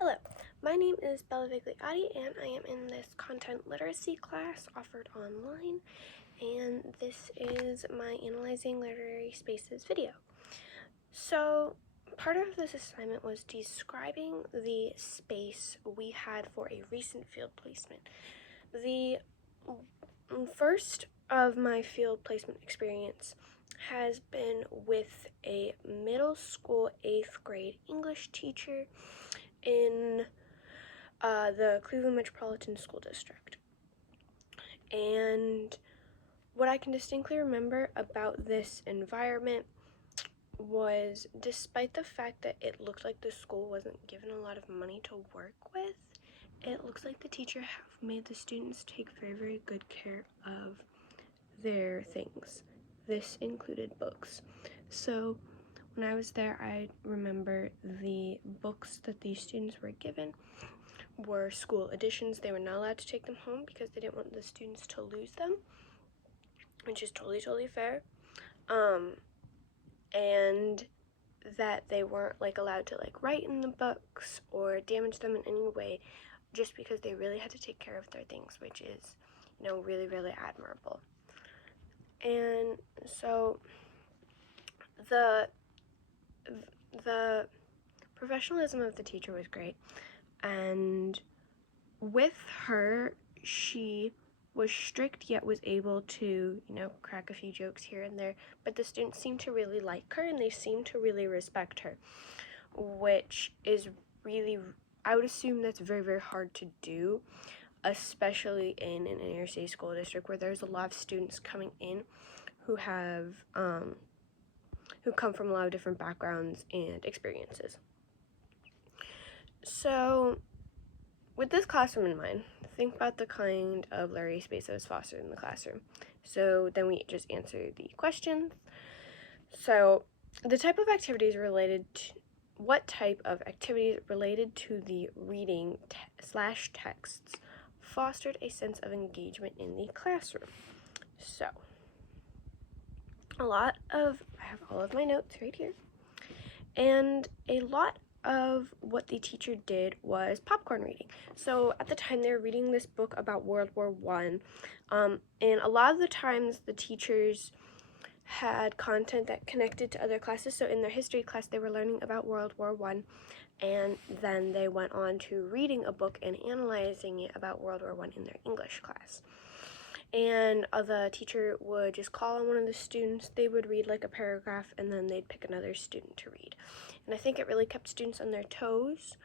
Hello, my name is Bella Vigliotti and I am in this content literacy class offered online, and this is my Analyzing Literary Spaces video. So part of this assignment was describing the space we had for a recent field placement. The first of my field placement experience has been with a middle school 8th grade English teacher in the Cleveland Metropolitan School District. And what I can distinctly remember about this environment was, despite the fact that it looked like the school wasn't given a lot of money to work with, it looks like the teacher have made the students take very, very good care of their things. This included books. So when I was there, I remember the books that these students were given were school editions. They were not allowed to take them home because they didn't want the students to lose them, which is totally fair. And that they weren't allowed to write in the books or damage them in any way, just because they really had to take care of their things, which is, really, really admirable. And so the professionalism of the teacher was great, and with her, she was strict yet was able to, crack a few jokes here and there, but the students seemed to really like her and they seemed to really respect her, which is really, I would assume that's very, very hard to do, especially in an inner city school district where there's a lot of students coming in who have, who come from a lot of different backgrounds and experiences. So with this classroom in mind, think about the kind of literary space that was fostered in the classroom. So then we just answer the questions. So the type of activities related to, what type of activities related to the reading slash texts fostered a sense of engagement in the classroom? So I have all of my notes right here, and a lot of what the teacher did was popcorn reading. So at the time they were reading this book about World War I, and a lot of the times the teachers had content that connected to other classes. So in their history class they were learning about World War I, and then they went on to reading a book and analyzing it about World War I in their English class. And the teacher would just call on one of the students, they would read a paragraph, and then they'd pick another student to read. And I think it really kept students on their toes,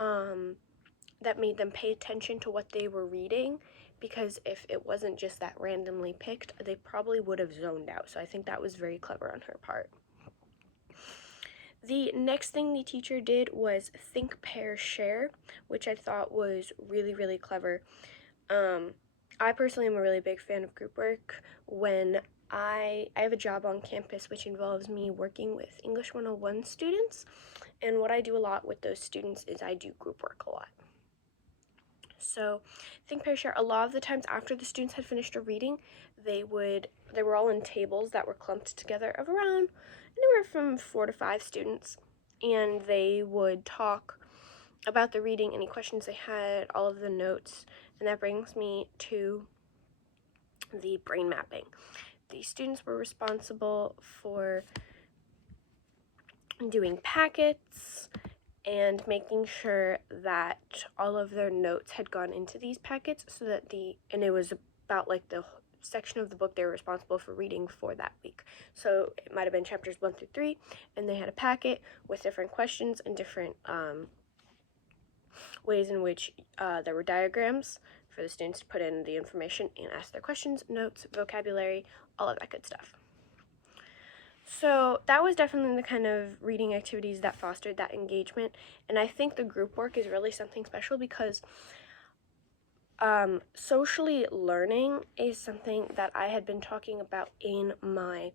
that made them pay attention to what they were reading, because if it wasn't just that randomly picked, they probably would have zoned out. So I think that was very clever on her part. The next thing the teacher did was think, pair, share, which I thought was really, really clever. I personally am a really big fan of group work. When I have a job on campus which involves me working with English 101 students, and what I do a lot with those students is I do group work a lot. So think, pair, share, a lot of the times after the students had finished a reading, they were all in tables that were clumped together of around anywhere from 4 to 5 students, and they would talk about the reading, any questions they had, all of the notes. And that brings me to the brain mapping. The students were responsible for doing packets and making sure that all of their notes had gone into these packets, so that and it was about the section of the book they were responsible for reading for that week. So it might have been chapters 1 through 3, and they had a packet with different questions and different ways in which there were diagrams for the students to put in the information and ask their questions, notes, vocabulary, all of that good stuff. So that was definitely the kind of reading activities that fostered that engagement, and I think the group work is really something special because socially learning is something that I had been talking about in my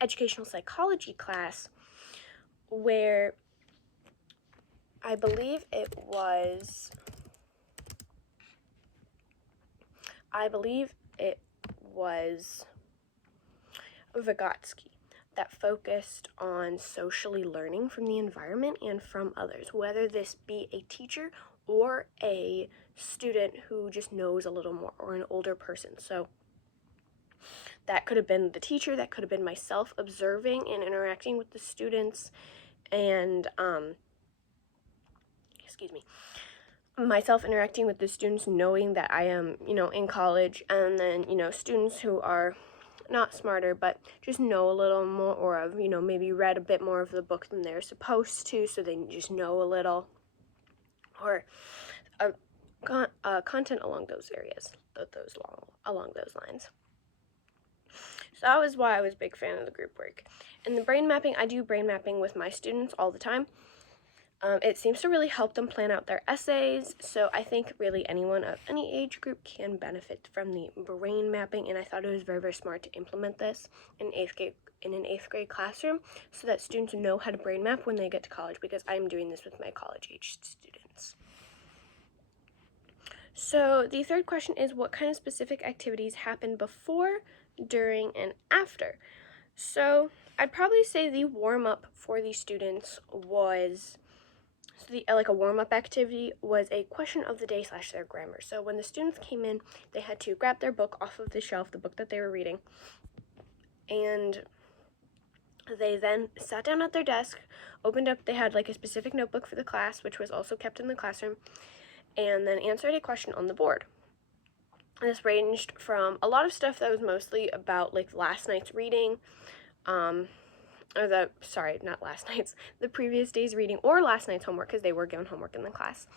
educational psychology class, where I believe it was Vygotsky that focused on socially learning from the environment and from others, whether this be a teacher or a student who just knows a little more, or an older person. So that could have been the teacher, that could have been myself observing and interacting with the students, and myself interacting with the students, knowing that I am, in college, and then, students who are not smarter, but just know a little more, or have, maybe read a bit more of the book than they're supposed to, so they just know a little, or content along those areas, along those lines. So that was why I was a big fan of the group work. And the brain mapping, I do brain mapping with my students all the time. It seems to really help them plan out their essays, so I think really anyone of any age group can benefit from the brain mapping, and I thought it was very, very smart to implement this in an eighth grade classroom so that students know how to brain map when they get to college, because I'm doing this with my college-aged students. So the third question is, what kind of specific activities happen before, during, and after? So I'd probably say the warm-up for the students was, a warm-up activity was a question of the day / their grammar. So when the students came in, they had to grab their book off of the shelf, the book that they were reading, and they then sat down at their desk, opened up, they had a specific notebook for the class, which was also kept in the classroom, and then answered a question on the board. This ranged from a lot of stuff that was mostly about last night's reading, the previous day's reading, or last night's homework, because they were given homework in the class,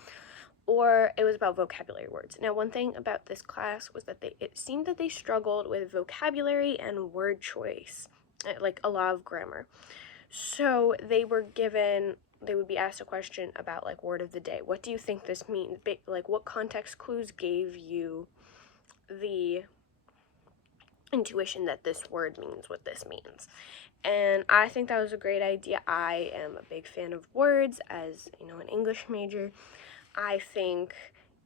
or it was about vocabulary words. Now, one thing about this class was that it seemed that they struggled with vocabulary and word choice, a lot of grammar. So they would be asked a question about word of the day. What do you think this means? What context clues gave you the intuition that this word means what this means? And I think that was a great idea. I am a big fan of words, as an English major. I think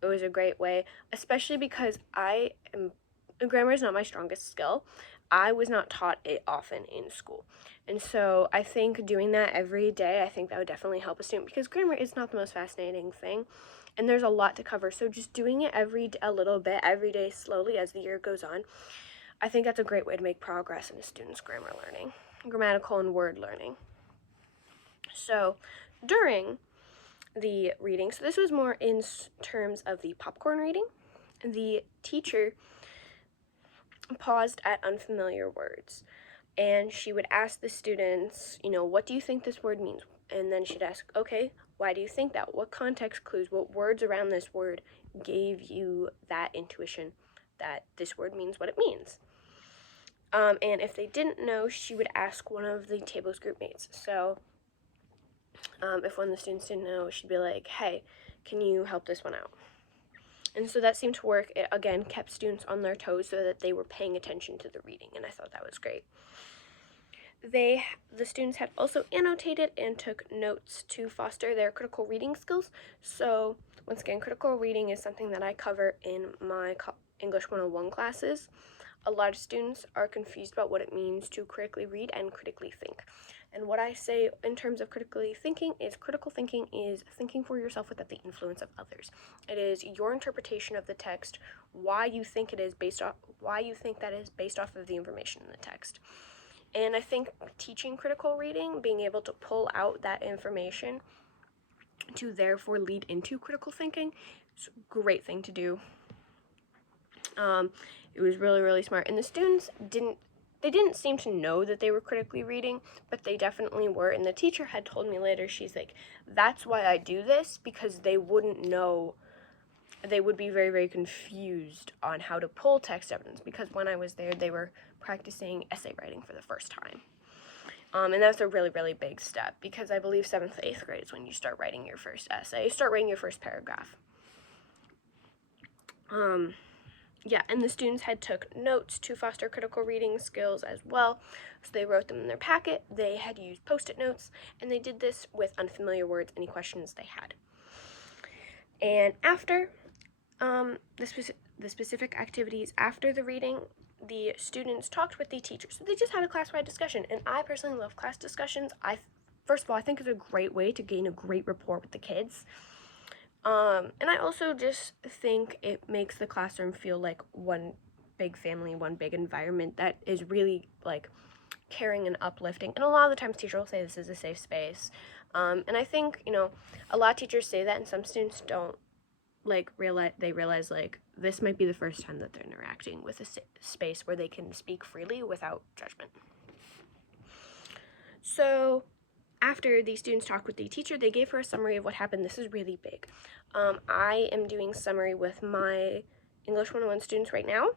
it was a great way, especially because grammar is not my strongest skill. I was not taught it often in school. And so I think doing that every day, I think that would definitely help a student, because grammar is not the most fascinating thing, and there's a lot to cover. So just doing it a little bit every day, slowly, as the year goes on, I think that's a great way to make progress in a student's grammar learning, grammatical and word learning. So during the reading, so this was more in terms of the popcorn reading, the teacher paused at unfamiliar words, and she would ask the students, what do you think this word means? And then she'd ask, okay, why do you think that? What context clues, what words around this word gave you that intuition that this word means what it means? And if they didn't know, she would ask one of the table's group mates. So if one of the students didn't know, she'd be like, hey, can you help this one out? And so that seemed to work. It, again, kept students on their toes so that they were paying attention to the reading, and I thought that was great. The students had also annotated and took notes to foster their critical reading skills. So once again, critical reading is something that I cover in my English 101 classes. A lot of students are confused about what it means to critically read and critically think. And what I say in terms of critically thinking is critical thinking is thinking for yourself without the influence of others. It is your interpretation of the text, why you think that is based off of the information in the text. And I think teaching critical reading, being able to pull out that information to therefore lead into critical thinking, is a great thing to do. It was really, really smart. And the students didn't seem to know that they were critically reading, but they definitely were. And the teacher had told me later, she's like, that's why I do this, because they wouldn't know, they would be very, very confused on how to pull text evidence, because when I was there, they were practicing essay writing for the first time. And that's a really, really big step, because I believe 7th to 8th grade is when you start writing your first essay, start writing your first paragraph. Yeah, and the students had took notes to foster critical reading skills as well. So they wrote them in their packet, they had used Post-it notes, and they did this with unfamiliar words, any questions they had. And after the specific activities after the reading, the students talked with the teacher. So they just had a class-wide discussion, and I personally love class discussions. First of all, I think it's a great way to gain a great rapport with the kids. And I also just think it makes the classroom feel like one big family, one big environment that is really like caring and uplifting. And a lot of the times teachers will say this is a safe space. And I think, a lot of teachers say that, and some students don't realize like this might be the first time that they're interacting with a space where they can speak freely without judgment. So after the students talked with the teacher, they gave her a summary of what happened. This is really big. I am doing summary with my English 101 students right now.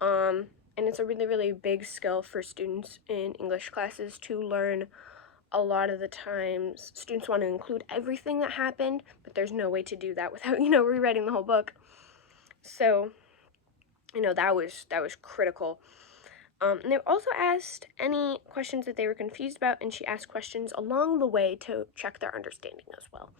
And it's a really, really big skill for students in English classes to learn. A lot of the times, students want to include everything that happened, but there's no way to do that without, rewriting the whole book. So, that was critical. And they also asked any questions that they were confused about, and she asked questions along the way to check their understanding as well.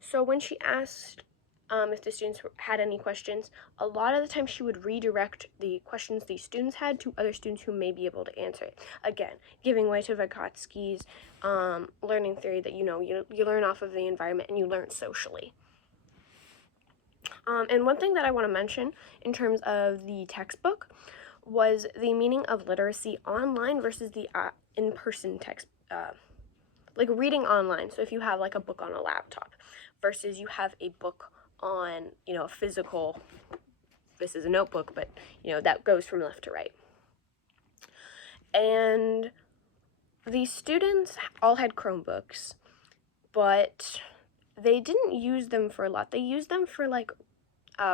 So when she asked if the students had any questions, a lot of the time she would redirect the questions the students had to other students who may be able to answer it. Again, giving way to Vygotsky's learning theory that, you learn off of the environment and you learn socially. And one thing that I want to mention in terms of the textbook was the meaning of literacy online versus the in-person text, like reading online. So if you have like a book on a laptop versus you have a book on, a physical, this is a notebook, but, that goes from left to right. And the students all had Chromebooks, but they didn't use them for a lot. They used them for like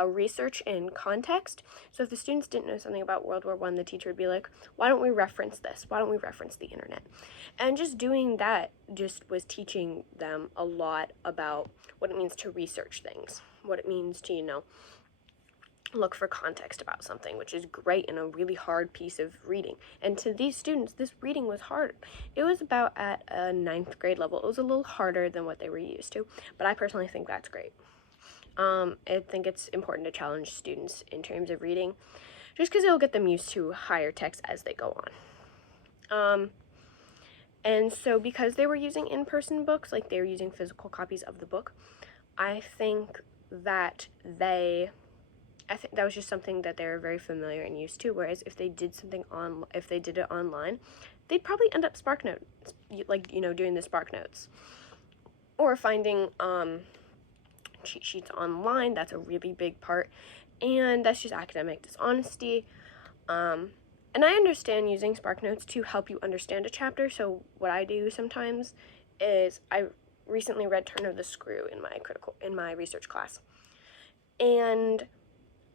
research and context. So if the students didn't know something about World War I, the teacher would be like, why don't we reference this? Why don't we reference the internet? And just doing that just was teaching them a lot about what it means to research things, what it means to, look for context about something, which is great in a really hard piece of reading. And to these students, this reading was hard. It was about at a 9th grade level. It was a little harder than what they were used to, but I personally think that's great. I think it's important to challenge students in terms of reading, just because it'll get them used to higher text as they go on. And so because they were using in-person books, like they were using physical copies of the book, I think that that was just something that they were very familiar and used to. Whereas if they did it online, they'd probably end up doing the Spark Notes, or finding cheat sheets online. That's a really big part, and that's just academic dishonesty. And I understand using Spark Notes to help you understand a chapter. So what I do sometimes is I recently read Turn of the Screw in my research class, and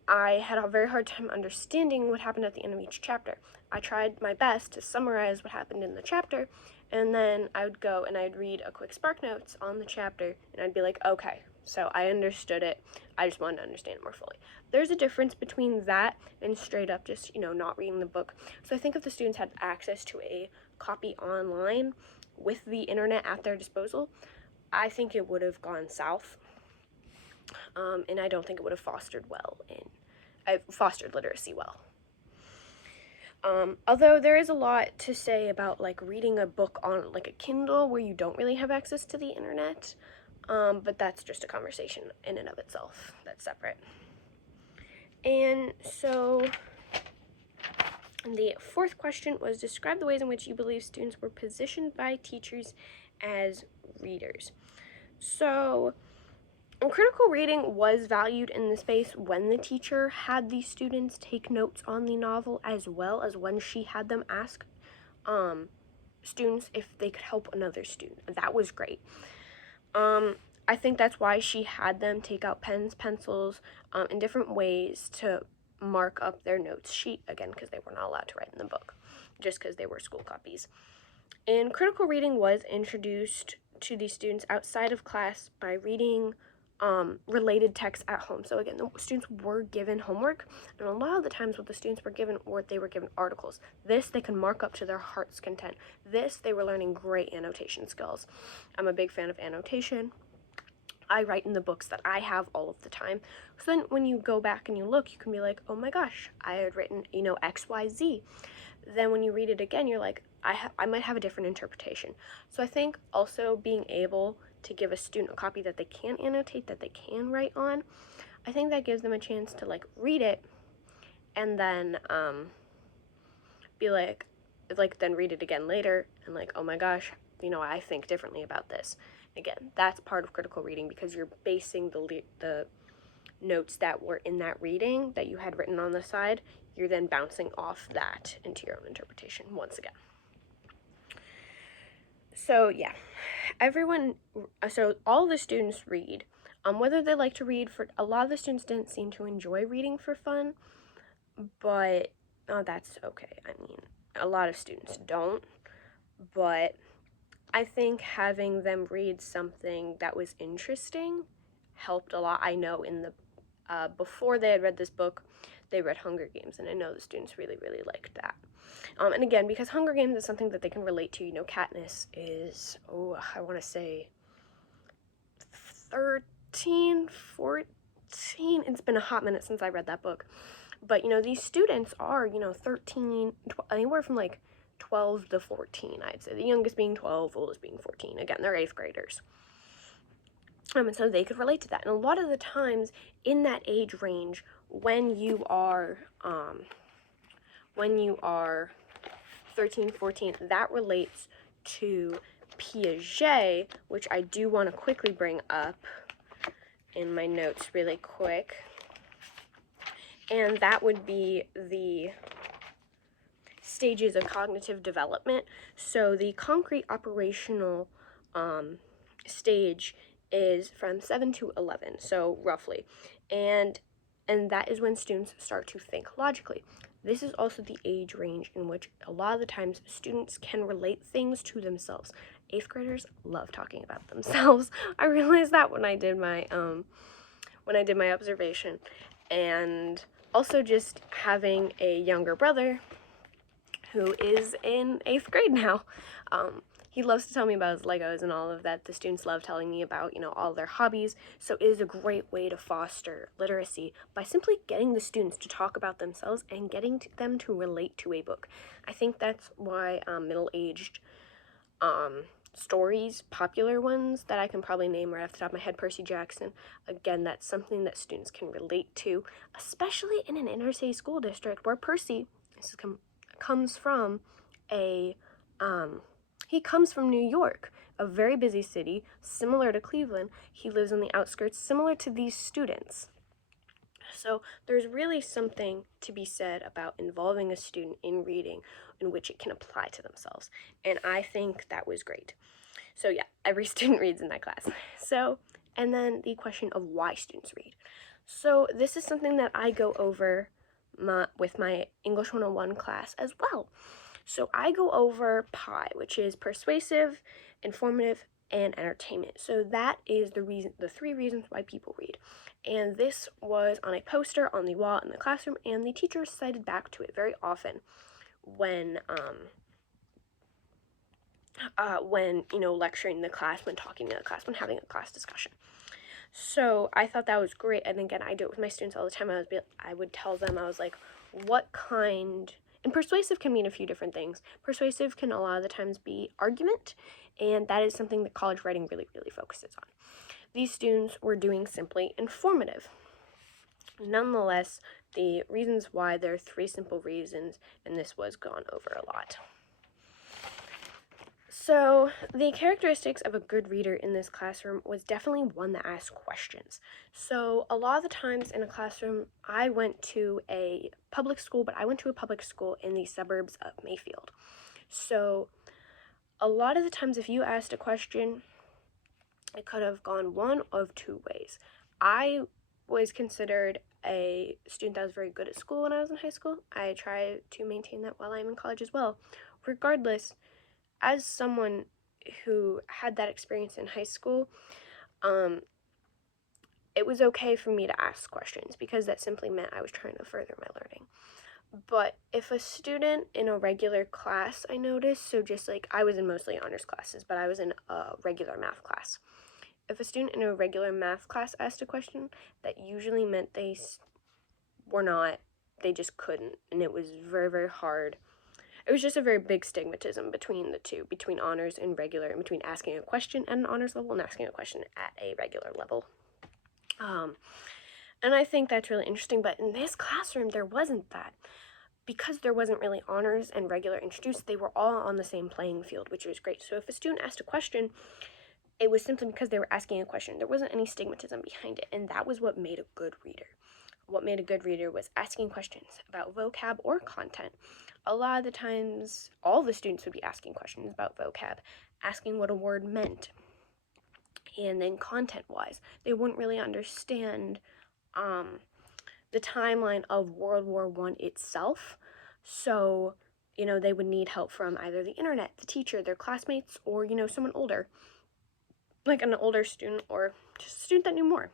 I had a very hard time understanding what happened at the end of each chapter. I tried my best to summarize what happened in the chapter, and then I would go and I'd read a quick Spark Notes on the chapter, and I'd be like, okay, so I understood it. I just wanted to understand it more fully. There's a difference between that and straight up just, not reading the book. So I think if the students had access to a copy online with the internet at their disposal, I think it would have gone south. And I don't think it would have fostered literacy well. Although there is a lot to say about like reading a book on like a Kindle where you don't really have access to the internet, but that's just a conversation in and of itself that's separate. And so the fourth question was, describe the ways in which you believe students were positioned by teachers as readers. So critical reading was valued in the space when the teacher had the students take notes on the novel, as well as when she had them ask students if they could help another student. That was great. I think that's why she had them take out pens, pencils, in different ways to mark up their notes sheet, again, because they were not allowed to write in the book, just because they were school copies. And critical reading was introduced to the students outside of class by reading related texts at home. So again, the students were given homework, and a lot of the times what the students were given, or they were given articles. This they can mark up to their heart's content. This they were learning great annotation skills. I'm a big fan of annotation. I write in the books that I have all of the time. So then when you go back and you look, you can be like, oh my gosh, I had written, XYZ. Then when you read it again, you're like, I might have a different interpretation. So I think also being able to give a student a copy that they can annotate, that they can write on, I think that gives them a chance to read it and then be like then read it again later and oh my gosh, I think differently about this. Again, that's part of critical reading because you're basing the notes that were in that reading that you had written on the side, you're then bouncing off that into your own interpretation once again. So yeah, so all the students read. Whether they like to read, for a lot of the students didn't seem to enjoy reading for fun, but that's okay. I mean, a lot of students don't, but I think having them read something that was interesting helped a lot. I know in the before they had read this book, they read Hunger Games, and I know the students really, really liked that. And again, because Hunger Games is something that they can relate to, Katniss is, I want to say 13, 14. It's been a hot minute since I read that book. But, these students are, 13, anywhere from 12 to 14, I'd say. The youngest being 12, oldest being 14. Again, they're 8th graders. And so they could relate to that. And a lot of the times in that age range, when you are 13, 14, that relates to Piaget, which I do want to quickly bring up in my notes really quick. And that would be the stages of cognitive development. So the concrete operational stage is from 7 to 11, so roughly. And that is when students start to think logically. This is also the age range in which a lot of the times students can relate things to themselves. 8th graders love talking about themselves. I realized that when I did my observation. And also just having a younger brother who is in 8th grade now. He loves to tell me about his Legos and all of that. The students love telling me about, all their hobbies. So it is a great way to foster literacy by simply getting the students to talk about themselves and getting them to relate to a book. I think that's why middle-aged stories, popular ones that I can probably name right off the top of my head, Percy Jackson. Again, that's something that students can relate to, especially in an inner city school district where Percy comes from he comes from New York, a very busy city, similar to Cleveland. He lives on the outskirts, similar to these students. So there's really something to be said about involving a student in reading in which it can apply to themselves. And I think that was great. So yeah, every student reads in that class. So, and then the question of why students read. So this is something that I go over with my English 101 class as well. So I go over PIE, which is persuasive, informative, and entertainment. So that is the 3 reasons why people read. And this was on a poster on the wall in the classroom, and the teachers cited back to it very often when lecturing the class, when talking to the class, when having a class discussion. So I thought that was great, and again, I do it with my students all the time. I would tell them, I was like, what kind... And persuasive can mean a few different things. Persuasive can a lot of the times be argument, and that is something that college writing really, really focuses on. These students were doing simply informative. Nonetheless, the reasons why, there are 3 simple reasons, and this was gone over a lot. So the characteristics of a good reader in this classroom was definitely one that asked questions. So a lot of the times in a classroom, I went to a public school, but I went to a public school in the suburbs of Mayfield. So a lot of the times if you asked a question, it could have gone one of 2 ways. I was considered a student that was very good at school when I was in high school. I try to maintain that while I'm in college as well. Regardless, as someone who had that experience in high school, it was okay for me to ask questions because that simply meant I was trying to further my learning. But if a student in a regular class, I noticed, so just I was in mostly honors classes, but I was in a regular math class. if a student in a regular math class asked a question, that usually meant they were not, they just couldn't, and it was very, very hard. It was just a very big stigmatism between the two, between honors and regular, and between asking a question at an honors level and asking a question at a regular level. And I think that's really interesting, but in this classroom, there wasn't that. Because there wasn't really honors and regular introduced, they were all on the same playing field, which was great. So if a student asked a question, it was simply because they were asking a question. There wasn't any stigmatism behind it, and that was what made a good reader. What made a good reader was asking questions about vocab or content. A lot of the times, all the students would be asking questions about vocab, asking what a word meant. And then content-wise, they wouldn't really understand the timeline of World War I itself. So, they would need help from either the internet, the teacher, their classmates, or, someone older, like an older student or just a student that knew more.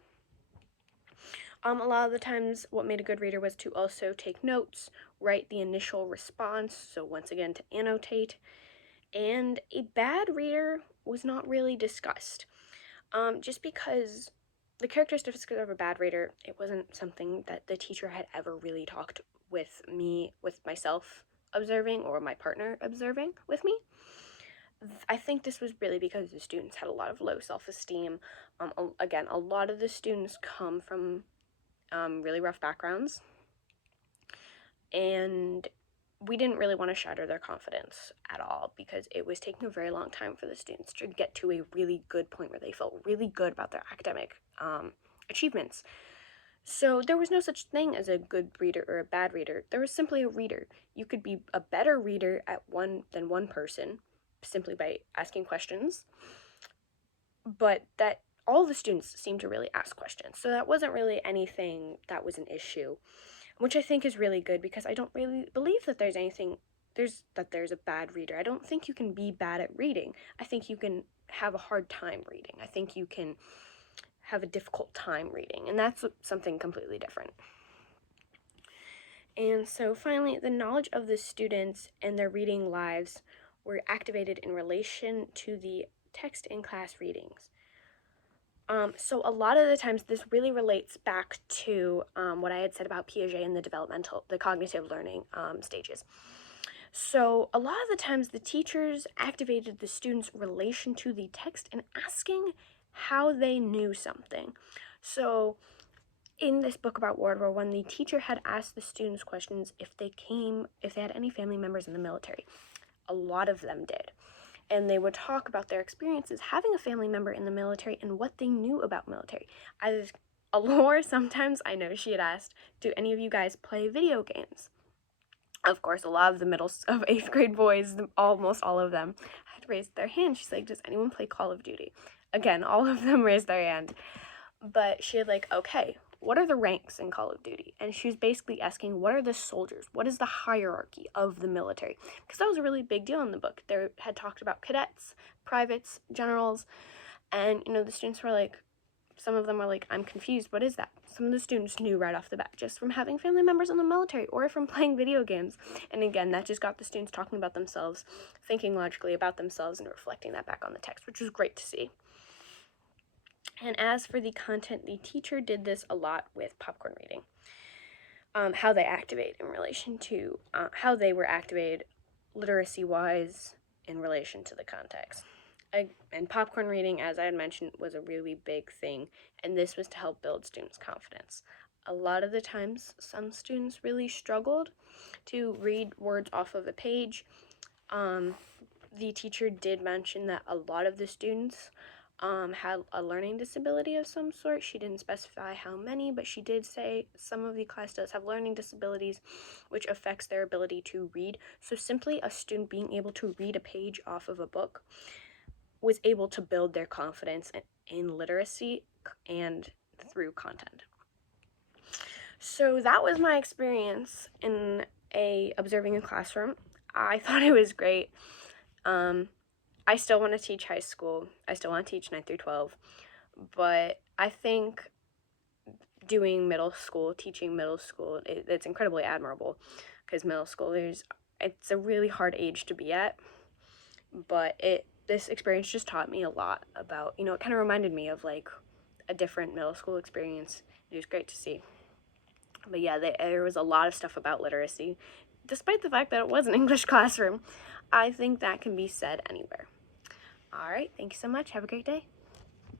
A lot of the times, what made a good reader was to also take notes, write the initial response, so once again to annotate, and a bad reader was not really discussed. Just because the characteristics of a bad reader, it wasn't something that the teacher had ever really talked with myself observing, or my partner observing with me. I think this was really because the students had a lot of low self-esteem. Again, a lot of the students come from really rough backgrounds, and we didn't really want to shatter their confidence at all, because it was taking a very long time for the students to get to a really good point where they felt really good about their academic achievements. So there was no such thing as a good reader or a bad reader. There was simply a reader. You could be a better reader than one person simply by asking questions, but that all the students seemed to really ask questions. So that wasn't really anything that was an issue, which I think is really good, because I don't really believe that there's a bad reader. I don't think you can be bad at reading. I think you can have a hard time reading. I think you can have a difficult time reading, and that's something completely different. And so finally, the knowledge of the students and their reading lives were activated in relation to the text in class readings. So a lot of the times this really relates back to what I had said about Piaget and the cognitive learning stages. So a lot of the times the teachers activated the students' relation to the text and asking how they knew something. So in this book about World War I, the teacher had asked the students questions if they had any family members in the military. A lot of them did. And they would talk about their experiences having a family member in the military and what they knew about military. Or sometimes I know she had asked, do any of you guys play video games? Of course, a lot of the 8th grade boys, almost all of them, had raised their hand. She's like, does anyone play Call of Duty? Again, all of them raised their hand. But she had okay, what are the ranks in Call of Duty? And she was basically asking, what are the soldiers? What is the hierarchy of the military? Because that was a really big deal in the book. They had talked about cadets, privates, generals, and, the students were some of them were I'm confused, what is that? Some of the students knew right off the bat, just from having family members in the military or from playing video games. And again, that just got the students talking about themselves, thinking logically about themselves, and reflecting that back on the text, which was great to see. And as for the content, the teacher did this a lot with popcorn reading. How they activate in relation to how they were activated literacy-wise in relation to the context. And popcorn reading, as I had mentioned, was a really big thing, and this was to help build students' confidence. A lot of the times, some students really struggled to read words off of a page. The teacher did mention that a lot of the students had a learning disability of some sort. She didn't specify how many, but she did say some of the class does have learning disabilities, which affects their ability to read. So simply a student being able to read a page off of a book was able to build their confidence in literacy and through content. So that was my experience in observing a classroom. I thought it was great. I still want to teach high school. I still want to teach 9 through 12. But I think teaching middle school, it's incredibly admirable, because middle schoolers, it's a really hard age to be at, but this experience just taught me a lot about, it kind of reminded me of like a different middle school experience. It was great to see. But yeah, there was a lot of stuff about literacy. Despite the fact that it was an English classroom, I think that can be said anywhere. All right, thank you so much. Have a great day.